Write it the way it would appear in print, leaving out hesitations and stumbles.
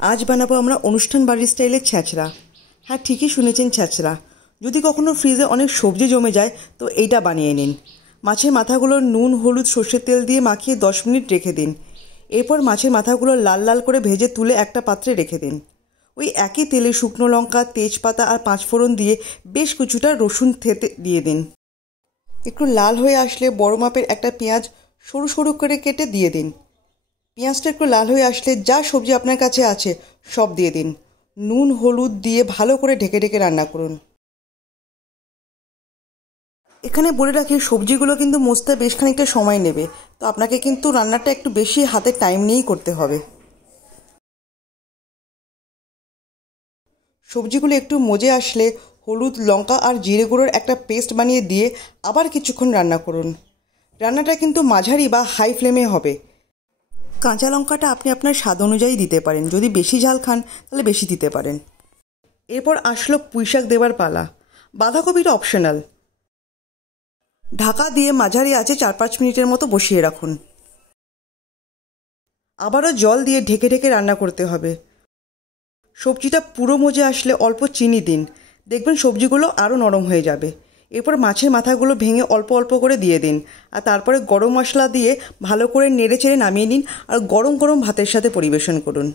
আজ বানাবো আমরা অনুষ্ঠান বাড়ির স্টাইলের ছ্যাঁচড়া। হ্যাঁ, ঠিকই শুনেছেন, ছ্যাঁচড়া। যদি কখনো ফ্রিজে অনেক সবজি জমে যায় তো এইটা বানিয়ে নিন। মাছের মাথাগুলো নুন, হলুদ, সর্ষের তেল দিয়ে মাখিয়ে 10 মিনিট রেখে দিন। এরপর মাছের মাথাগুলো লাল লাল করে ভেজে তুলে একটা পাত্রে রেখে দিন। ওই একই তেলে শুকনো লঙ্কা, তেজপাতা আর 5 ফোড়ন দিয়ে বেশ কিছুটা রসুন থেতে দিয়ে দিন। একটু লাল হয়ে আসলে বড় মাপের একটা পেঁয়াজ সরু সরু করে কেটে দিয়ে দিন। পেঁয়াজটা একটু লাল হয়ে আসলে যা সবজি আপনার কাছে আছে সব দিয়ে দিন। নুন, হলুদ দিয়ে ভালো করে ঢেকে ঢেকে রান্না করুন। এখানে বলে রাখি, সবজিগুলো কিন্তু মজতে বেশ খানিকটা সময় নেবে, তো আপনাকে কিন্তু রান্নাটা একটু বেশি হাতে টাইম নিয়েই করতে হবে। সবজিগুলো একটু মজে আসলে হলুদ, লঙ্কা আর জিরে গুঁড়োর একটা পেস্ট বানিয়ে দিয়ে আবার কিছুক্ষণ রান্না করুন। রান্নাটা কিন্তু মাঝারি বা হাই ফ্লেমে হবে। কাঁচা লঙ্কাটা আপনি আপনার স্বাদ অনুযায়ী দিতে পারেন, যদি বেশি ঝাল খান তাহলে বেশি দিতে পারেন। এরপর আসলো পুঁইশাক দেবার পালা। বাঁধাকপিটা অপশনাল। ঢাকা দিয়ে মাঝারি আঁচে 4-5 মিনিটের মতো বসিয়ে রাখুন। আবারও জল দিয়ে ঢেকে ঢেকে রান্না করতে হবে। সবজিটা পুরো মজে আসলে অল্প চিনি দিন, দেখবেন সবজিগুলো আরও নরম হয়ে যাবে। এরপর মাছের মাথাগুলো ভেঙে অল্প অল্প করে দিয়ে দিন, আর তারপরে গরম মশলা দিয়ে ভালো করে নেড়ে চেড়ে নামিয়ে নিন আর গরম গরম ভাতের সাথে পরিবেশন করুন।